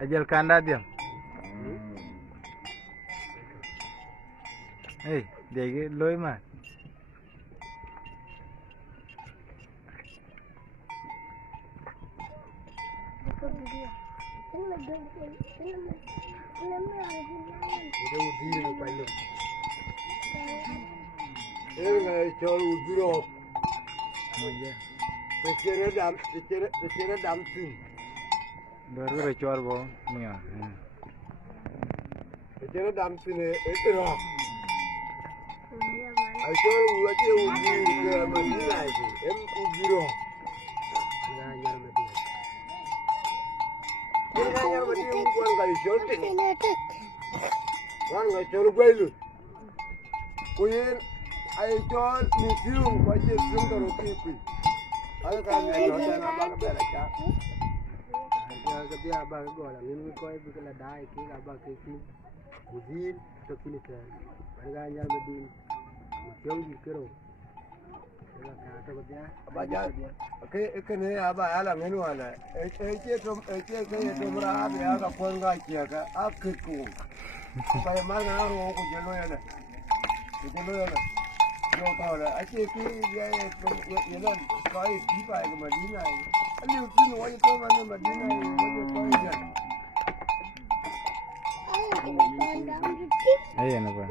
Ajal kanda dia. Hey, dege loy ma. Chol udiro. Moja. Becere dam tin. Baru recor bo. Nia. Becere dam tin etero. Achol uache udiro ke madina ide. Em udiro. Nganyar madina. Nganyar madina kuan kali chol te. Wan ga chol gwailu. Kuyen ay chol misium kwache sundaro kipi. Ada kan chol na bang bela cha. Ga dia ba go la min ko ay bigla dai ki ga ba ki ki. Udil to kinita. Nganyar madina. Yung kiro. Abaja ke ne aba ala menu ala ke to mura abi aga konga kiaka akiku pa ma na ro ko jelo yana yo to ala ake ki ya yana kai di pa ga madina ali uti no wa ko ma madina wa ko ya Ayan na ba?